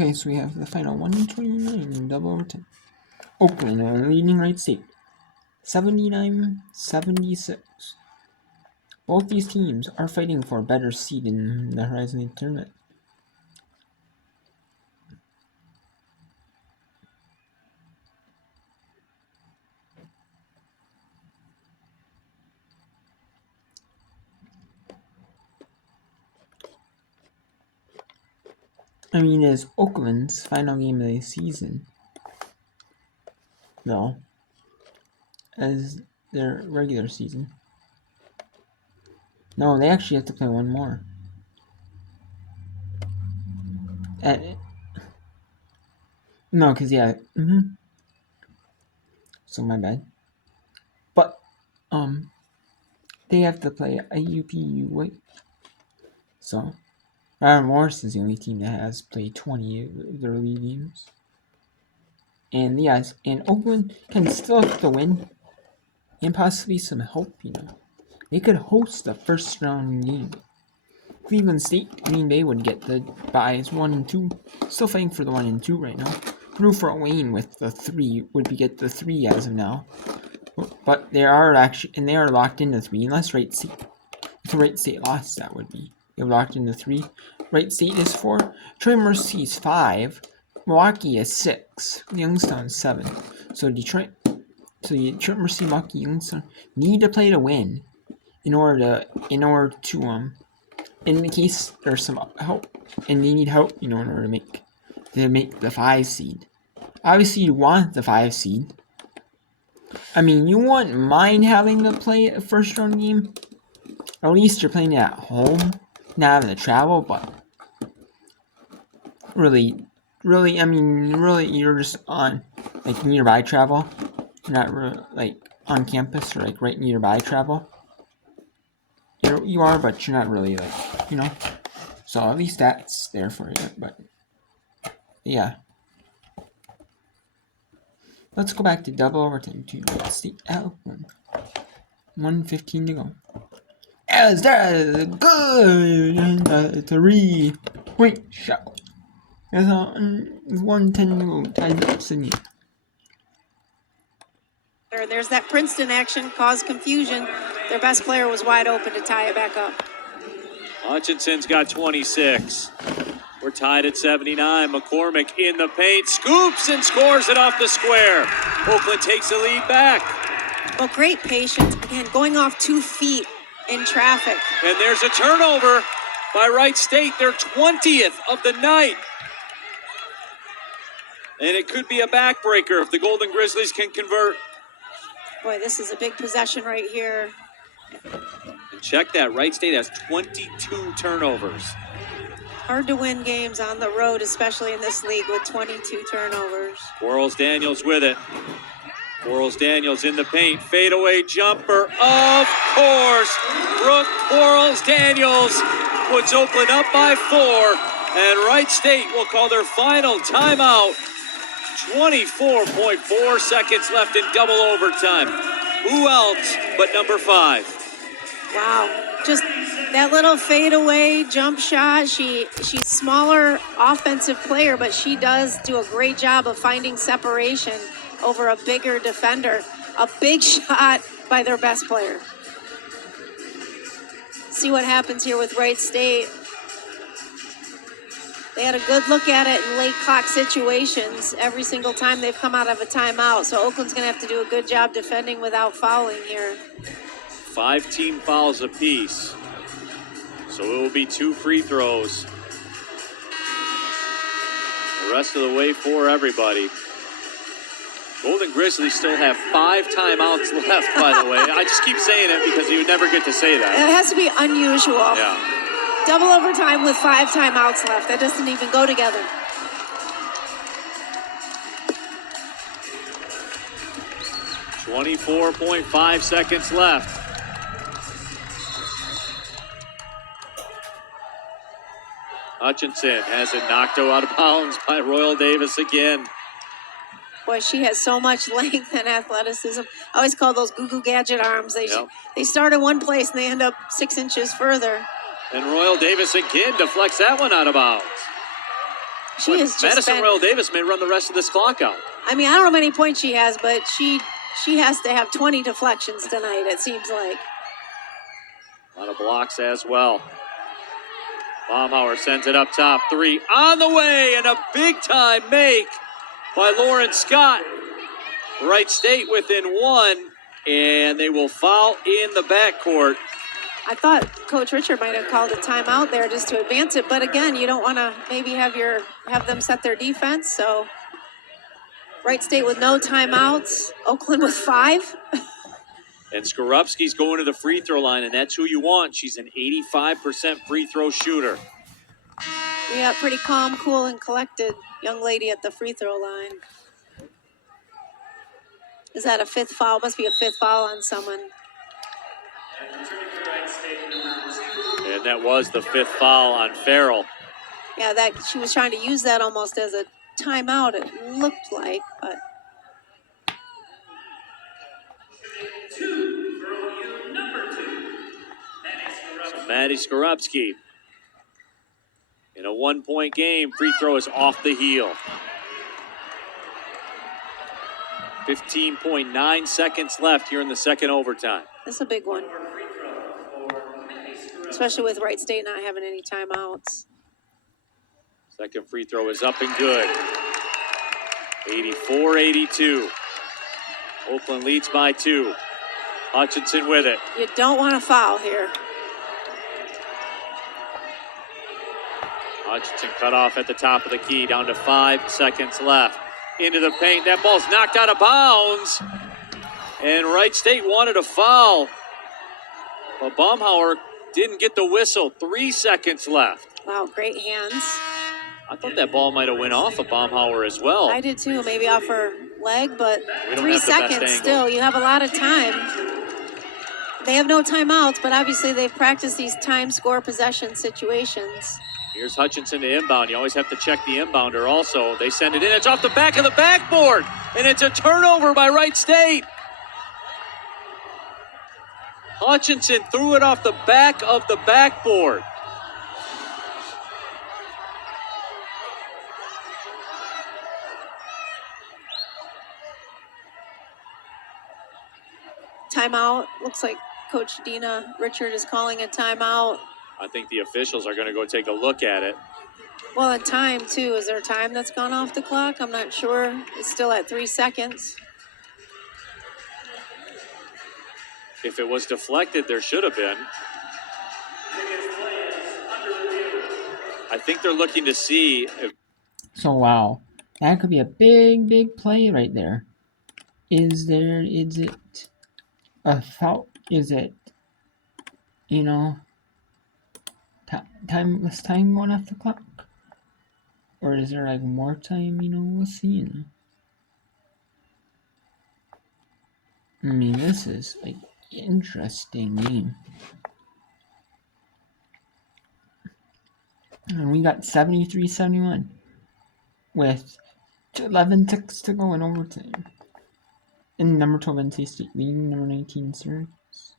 Okay, so we have the final 129 in double overtime. Oakland leading Wright State 79-76. Both these teams are fighting for a better seed in the Horizon League tournament. I mean, it's Oakland's final game of the season, though, as their regular season. No, they actually have to play one more. No, because, yeah, so my bad. But, they have to play IUPUA. So, Iron Morris is the only team that has played 20 of their league games. And, yes, and Oakland can still have to win. And possibly some help, They could host the first round game. Cleveland State, Green Bay would get the byes 1 and 2. Still fighting for the 1 and 2 right now. Purdue Fort Wayne with the 3 would get the 3 as of now. But they are locked into 3 unless Wright State lost, that would be. They're locked into 3. Wright State is 4. Troy Mercy is 5. Milwaukee is 6. Youngstown is 7. So Detroit Mercy, Milwaukee, Youngstown need to play to win in order to in case there's some help, and they need help, in order to make the 5 seed. Obviously, you want the 5 seed. I mean, you wouldn't mind having to play a first round game. Or at least you're playing it at home, not having to travel. But really, you're just on nearby travel, not really on campus or right nearby travel. You are, but you're not really So at least that's there for you. But yeah, let's go back to double overtime to Wright State Oakland. 1:15 to go. As that is a good 3-point shot. As 1:10 to go, ties up Sydney. There's that Princeton action, caused confusion. Their best player was wide open to tie it back up. Hutchinson's got 26. We're tied at 79. McCormick in the paint, scoops and scores it off the square. Oakland takes the lead back. Well, great patience. Again, going off 2 feet in traffic. And there's a turnover by Wright State, their 20th of the night. And it could be a backbreaker if the Golden Grizzlies can convert. Boy, this is a big possession right here. And check that, Wright State has 22 turnovers. Hard to win games on the road, especially in this league with 22 turnovers. Quarles-Daniels with it. Quarles-Daniels in the paint, fadeaway jumper, of course. Brooke Quarles-Daniels puts Oakland up by 4, and Wright State will call their final timeout. 24.4 seconds left in double overtime. Who else but number 5? Wow, just that little fadeaway jump shot. She's smaller offensive player, but she does do a great job of finding separation over a bigger defender. A big shot by their best player. See what happens here with Wright State. They had a good look at it in late clock situations every single time they've come out of a timeout. So Oakland's going to have to do a good job defending without fouling here. 5 team fouls apiece. So it will be 2 free throws. The rest of the way for everybody. Golden Grizzlies still have 5 timeouts left, by the way. I just keep saying it because you would never get to say that. It has to be unusual. Yeah. Double overtime with 5 timeouts left. That doesn't even go together. .5 seconds left. Hutchinson has it knocked out of bounds by Royal Davis again. Boy, she has so much length and athleticism. I always call those Goo Gadget arms. They start in one place and they end up 6 inches further. And Royal Davis again deflects that one out of bounds. She has just Madison been, Royal Davis may run the rest of this clock out. I mean, I don't know how many points she has, but she has to have 20 deflections tonight, it seems like. A lot of blocks as well. Baumhauer sends it up top. 3 on the way, and a big-time make by Lauren Scott. Wright State within 1, and they will foul in the backcourt. I thought Coach Richard might have called a timeout there just to advance it, but again, you don't want to maybe have them set their defense. So Wright State with no timeouts, Oakland with 5. And Skorupski's going to the free throw line, and that's who you want. She's an 85% free throw shooter. Yeah, pretty calm, cool, and collected young lady at the free throw line. Is that a 5th foul? Must be a 5th foul on someone. And that was the 5th foul on Farrell. Yeah, that she was trying to use that almost as a timeout, it looked like, but. So Maddie Skorupski. In a 1-point game, free throw is off the heel. 15.9 seconds left here in the second overtime. That's a big one. Especially with Wright State not having any timeouts. Second free throw is up and good. 84-82. Oakland leads by 2. Hutchinson with it. You don't want to foul here. Hutchinson cut off at the top of the key, down to 5 seconds left. Into the paint, that ball's knocked out of bounds. And Wright State wanted a foul. But Baumhauer didn't get the whistle. 3 seconds left. Wow, great hands. I thought that ball might have went off of Baumhauer as well. I did too, maybe off her leg, but We don't 3 have the best seconds angle. still. You have a lot of time. They have no timeouts, but obviously they've practiced these time, score, possession situations. Here's Hutchinson to inbound. You always have to check the inbounder also. They send it in. It's off the back of the backboard. And it's a turnover by Wright State. Hutchinson threw it off the back of the backboard. Timeout. Looks like Coach Dina Richard is calling a timeout. I think the officials are going to go take a look at it. Well, and time too. Is there time that's gone off the clock? I'm not sure. It's still at 3 seconds. If it was deflected, there should have been. I think they're looking to see if. So wow, that could be a big play right there. Is it a foul? Is it, time going off the clock? Or is there like more time, we'll see, I mean, this is like interesting game. And we got 73-71 with 11 ticks to go in overtime. And number 12 NC State leading number 19 Syracuse.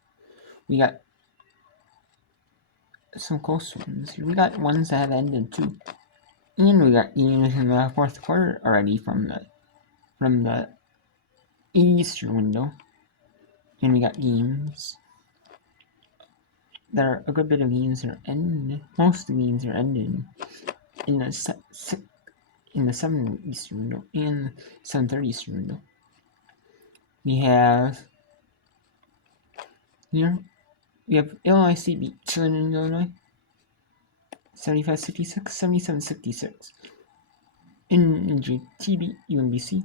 We got some close ones here. We got ones that have ended too. And we got games in the fourth quarter already from the Eastern window. And we got games that are a good bit of games that are ending. Most of the games are ending in the 7 Eastern window and 7:30 Eastern window. We have Illinois State beat Southern Illinois 75-66, 77-66. NJT beat UMBC.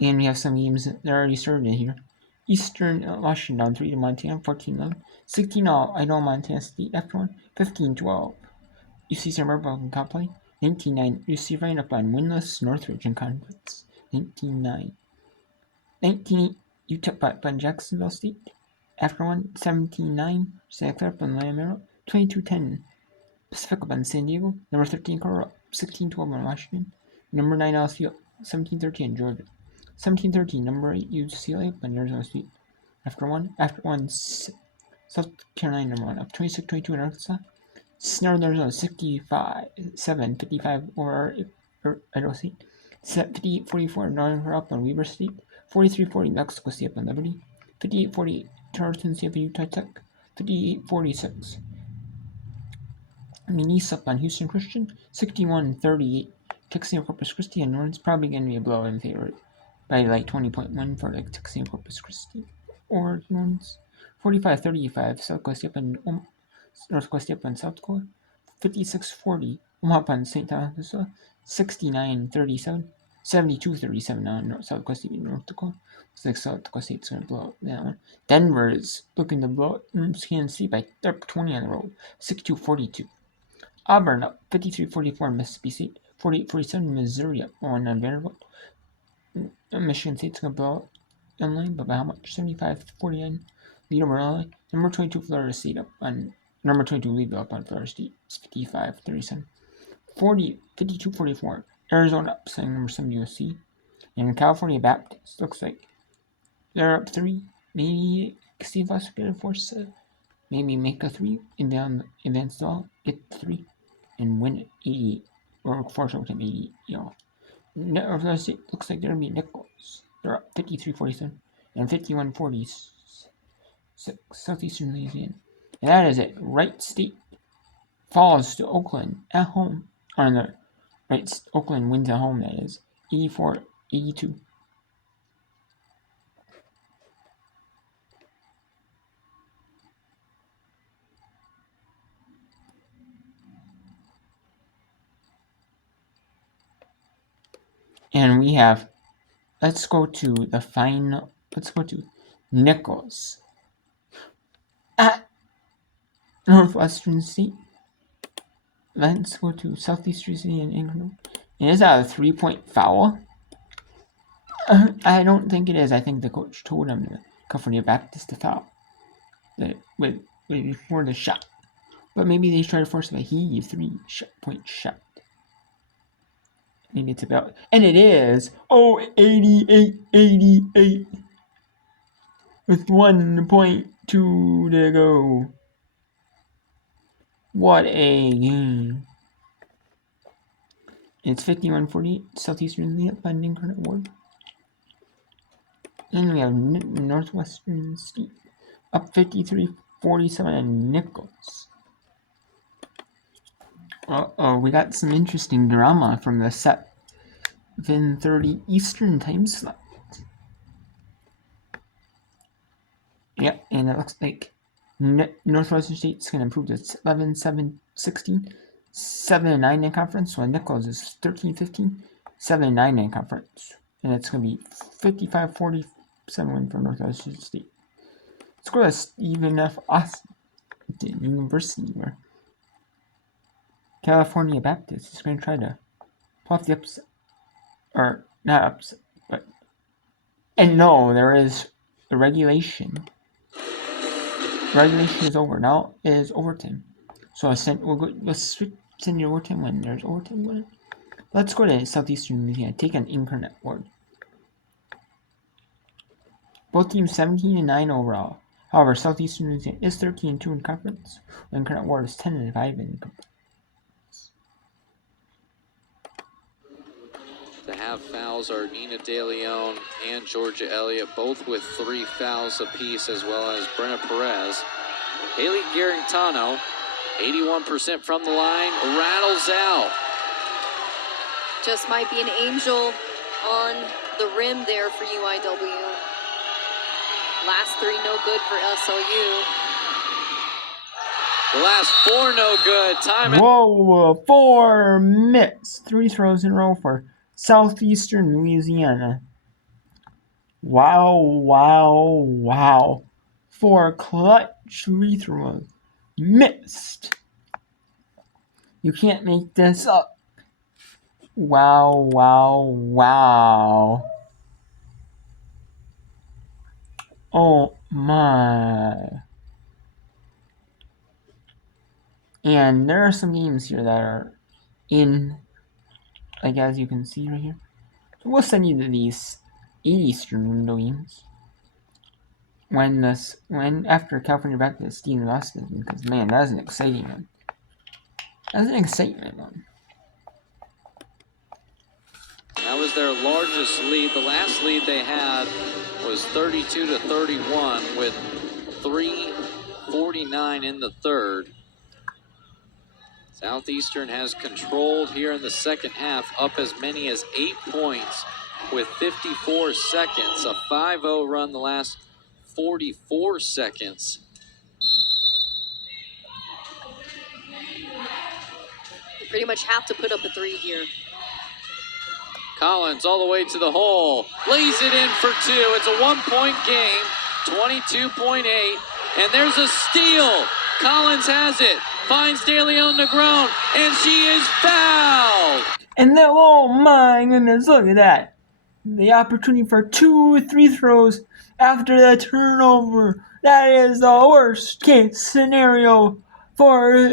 And we have some games that are already started in here. Eastern Washington down 3 to Montana, 14-11. 16-0 Idaho Montana State after 1, 15-12. UC Summer Broken Cup play, 19-9. UC ran up on winless Northridge Conference, 19-9. 19-8 UTEP up on Jacksonville State after 1, 17-9. Santa Clara up on Lamero, 22-10. Pacific up on San Diego. Number 13 Colorado, 16-12 on Washington. Number 9 LSU, 17-13 on Georgia. 17-13, number 8 UCLA up on Arizona State. After one, South Carolina number 1 up 26-22 in Arkansas. Northern 65, 7, 55 or Idaho State. 58-44 Northern up on Weber State. 43-40 Mexico State up on Liberty. 58-40 Tarleton State up on Utah Tech. 58-46 East up on Houston Christian. 61-38 Texas Corpus Christi, and Northern's probably going to be a blowout in favor by like 20.1 for like Texas Corpus Christi or Northern's. 45-35 South Coast up on Northwest up on South Dakota. 56-40 Omaha upon St. Thomas. 69-37 72-37 on South Dakota State in North Dakota. Looks like South Dakota State's going to blow out that one. Denver is looking to blow out Kansas State by 20 on the road. 62-42. Auburn up 53-44 Mississippi State. 48-47 Missouri up 1 on Vanderbilt. Michigan State's going to blow out online, but by how much? 75-49. Leader Morale. Number 22 Florida State up on number 22 Louisville up on Florida State. It's 55-37. 52-44 Arizona up saying number 7 USC. And California Baptist looks like they're up 3. Maybe Steve Foster force maybe make a 3 and down advance all, get 3 and win it 88 or force overtime 88. Florida State looks like they're gonna be Nichols. They're up 53-47 and 51-46 Southeastern Louisiana. And that is it. Wright State falls to Oakland at home. Oakland wins at home, that is. 84-82. And we have, let's go to Nichols at Northwestern State. Let's go to Southeastern City and Ingram. It is a 3-point foul. I don't think it is. I think the coach told him to California Baptist to foul before the shot. But maybe they try to force a heave 3-point shot. Maybe it's about, and it is 88 with 1.2 to go. What a game. It's 51-48 Southeastern Lee up by Incarnate Ward. Then we have Northwestern State up 53-47 and Nichols. We got some interesting drama from the 7:30 Eastern time slot. Yep, and it looks like Northwestern State's going to improve to 11-7-16, 7-9 in conference, while Nichols is 13-15, 7-9 in conference. And it's going to be 55-47 win for Northwestern State. Let's go to Stephen F. Austin University, where California Baptist is going to try to pull off the upset. Or, not upset, but... And no, there is the regulation. Regulation is over. Now it is overtime. So let's send you overtime when there's overtime. Let's go to Southeastern Louisiana. Take an Incarnate Ward. Both teams 17-9 overall. However, Southeastern Louisiana is 13-2 in conference. Incarnate Ward is 10-5 in conference. The half fouls are Nina De Leon and Georgia Elliott, both with 3 fouls apiece, as well as Brenna Perez. Haley Garantano, 81% from the line, rattles out. Just might be an angel on the rim there for UIW. Last 3 no good for SOU. The last 4 no good. Time. Whoa, 4 missed. 3 throws in a row for Southeastern Louisiana. Wow. 4 clutch free throws missed. You can't make this up. Wow. Oh my. And there are some games here that are in, like as you can see right here. So we'll send you to these Eastern window games. When after California Baptist Stephen Austin, because man, that is an exciting one. That's an excitement one. That was their largest lead. The last lead they had was 32-31 with 3:49 in the third. Southeastern has controlled here in the second half, up as many as 8 points with 54 seconds. A 5-0 run the last 44 seconds. You pretty much have to put up a 3 here. Collins all the way to the hole, lays it in for 2. It's a 1-point game, 22.8, and there's a steal. Collins has it, finds DeLeon Negron, and she is fouled. And then, oh my goodness, look at that. The opportunity for 2 free throws after the turnover. That is the worst case scenario for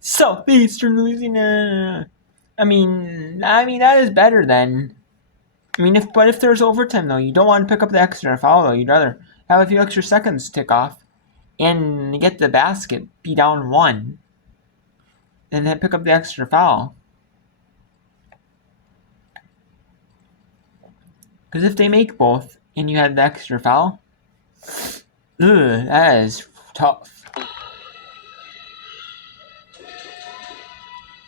Southeastern Louisiana. I mean that is better than. But if there's overtime though, you don't want to pick up the extra foul though. You'd rather have a few extra seconds tick off and get the basket, be down 1, and then pick up the extra foul. Because if they make both and you had the extra foul, that is tough.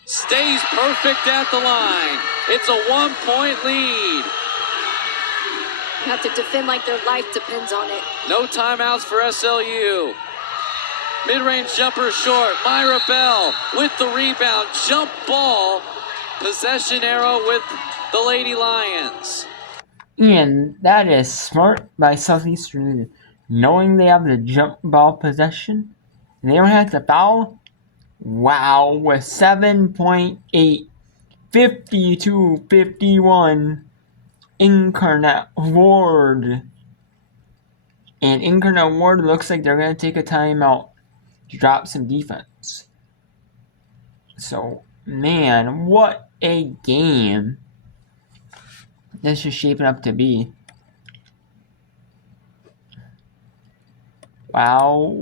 Stays perfect at the line. It's a 1-point lead. You have to defend like their life depends on it. No timeouts for SLU. Mid-range jumper short. Myra Bell with the rebound. Jump ball. Possession arrow with the Lady Lions. And that is smart by Southeastern, knowing they have the jump ball possession and they don't have to foul. Wow, with 7.8, 52-51, Incarnate Ward. And Incarnate Ward looks like they're going to take a timeout to drop some defense. So, man, what a game this is shaping up to be. Wow.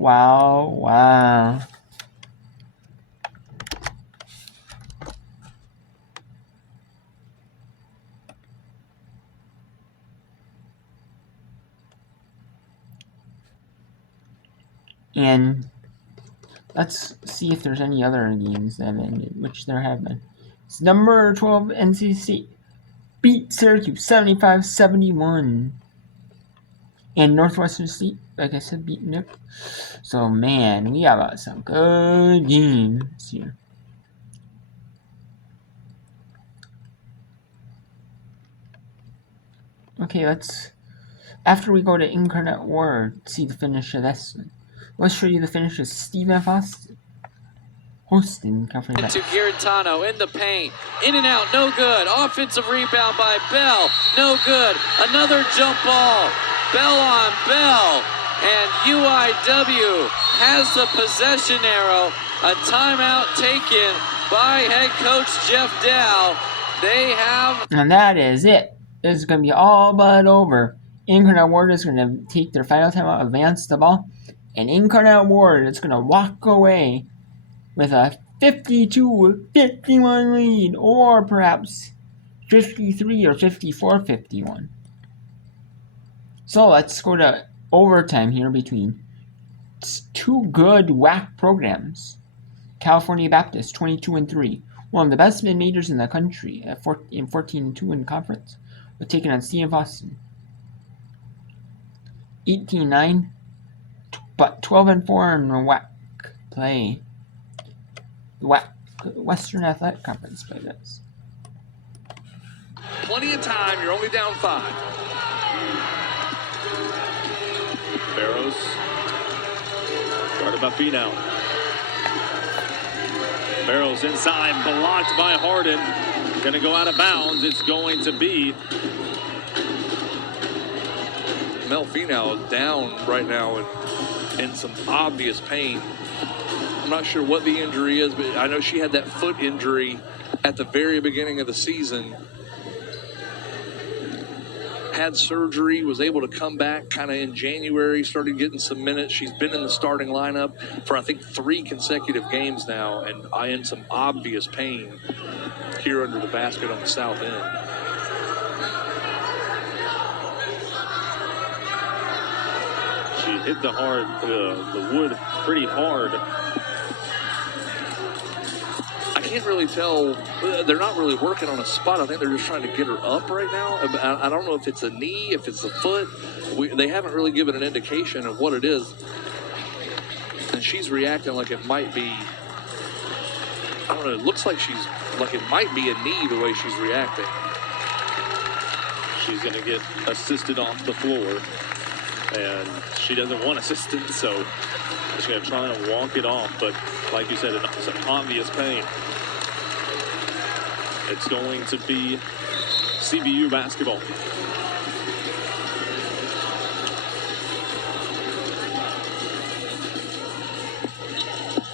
And let's see if there's any other games that have ended, which there have been. It's number 12 NCAA beat Syracuse 75-71. And Northwestern State, like I said, beat Nick. So, man, we have some good games here. Okay, after we go to Incarnate Ward, see the finish of this one. Let's show you the finish of Stephen Austin. Hosting California. To Garantano in the paint. In and out, no good. Offensive rebound by Bell. No good. Another jump ball. Bell on Bell. And UIW has the possession arrow. A timeout taken by head coach Jeff Dow. They have... And that is it. This is going to be all but over. Incarnate Ward is going to take their final timeout, advance the ball. And Incarnate Ward is going to walk away with a 52-51 lead, or perhaps 53 or 54-51. So let's go to overtime here between two good WAC programs. California Baptist 22-3, one of the best mid-majors in the country at 14-2 in conference, but taking on Stephen Austin 18-9, but 12-4 in WAC play. Western Athletic Conference play this. Plenty of time. You're only down 5. Barrows. Guarded by Finau. Barrows inside, blocked by Harden. Going to go out of bounds. It's going to be Mel Finau down right now in some obvious pain. I'm not sure what the injury is, but I know she had that foot injury at the very beginning of the season. had surgery, was able to come back kind of in January, started getting some minutes. She's been in the starting lineup for, I think, 3 consecutive games now, and in some obvious pain here under the basket on the south end. She hit the wood pretty hard. I can't really tell. They're not really working on a spot. I think they're just trying to get her up right now. I don't know if it's a knee, if it's a foot. They haven't really given an indication of what it is. And she's reacting like it might be, I don't know, it looks like it might be a knee the way she's reacting. She's going to get assisted off the floor. And she doesn't want assistance, so she's going to try and walk it off. But like you said, it's an obvious pain. It's going to be CBU basketball.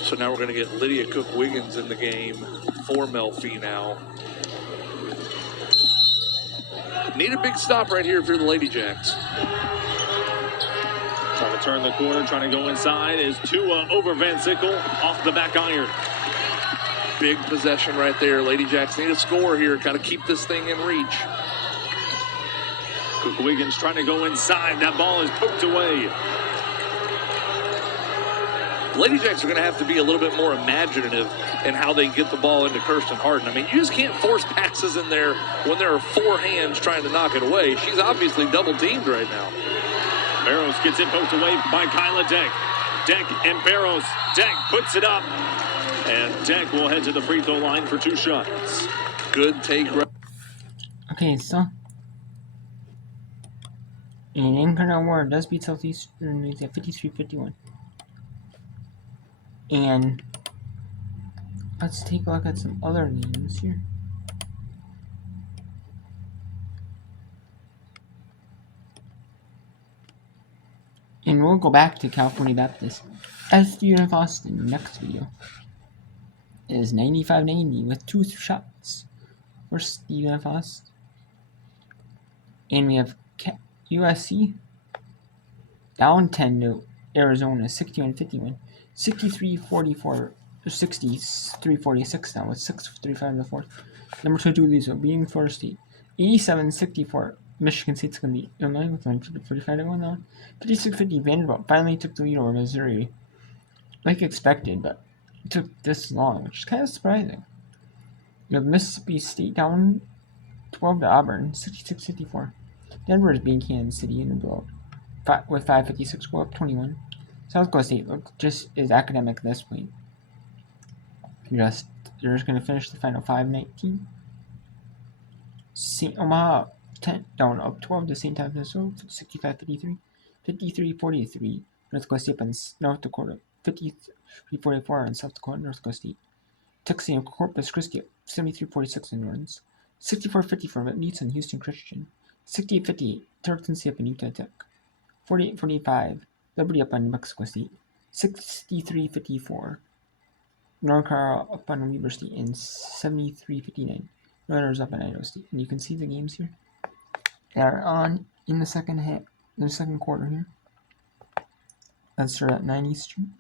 So now we're going to get Lydia Cook-Wiggins in the game for Melfi now. Need a big stop right here if you're the Lady Jacks. Trying to turn the corner, trying to go inside is Tua over Van Sickle off the back iron. Big possession right there. Lady Jacks need a score here. Got to keep this thing in reach. Cook-Wiggins trying to go inside. That ball is poked away. Lady Jacks are going to have to be a little bit more imaginative in how they get the ball into Kirsten Harden. I mean, you just can't force passes in there when there are 4 hands trying to knock it away. She's obviously double teamed right now. Barrows gets it poked away by Kyla Deck. Deck and Barrows. Deck puts it up. And Deck will head to the free throw line for 2 shots. Good take. Okay, so and Incarnate Ward does beat Southeastern News at 53-51. And let's take a look at some other games here. And we'll go back to California Baptist. SUF Austin next video is 95-90 with 2 shots for Stephen Austin. And we have USC down 10 to Arizona, 61-51. 63-44, 63-46 now with 6:35 in the fourth. Number 22 Louisville beating Florida State. 87-64. Michigan State's going to beat Illinois with 45 to go now. 56-50 Vanderbilt finally took the lead over Missouri. Like expected, but it took this long, which is kind of surprising. You have Mississippi State down 12 to Auburn, 66-54. Denver is beating Kansas City in the blowout with 5:56 go up 21. South Dakota State look just as academic at this point. They're just going to finish the final 5-19. St. Omaha 10 down up 12 to St. Thomas, 65-53. 53-43. North Dakota State on North Dakota. 53-44 on South Dakota. North Dakota State. Texas and Corpus Christi 73-46 in runs. 64-54 Leeds and Houston Christian. 68-58 Tarleton State up in Utah Tech. 48-45 Liberty up on New Mexico State. 63-54 North Carolina up on Weber State. And 73-59 Northerners up on Idaho State. And you can see the games here that are on in the second quarter here. Let's start at 9 Eastern.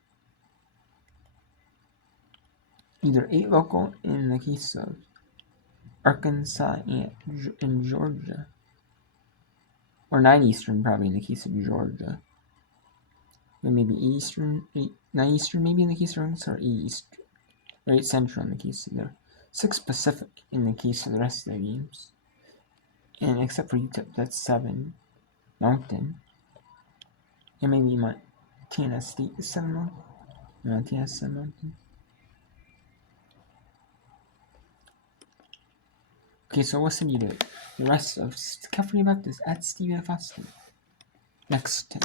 Either 8 local in the case of Arkansas and Georgia. Or 9 Eastern probably in the case of Georgia. Then maybe 9 Eastern maybe in the case of Arkansas, or 8 Eastern. Or 8 Central in the case of there. 6 Pacific in the case of the rest of the games. And except for UTEP, that's 7 Mountain. And maybe Montana State is 7 Mountain. Montana is 7 Mountain. Okay, so we'll send you the rest of California Baptist at Stephen F. Austin next time.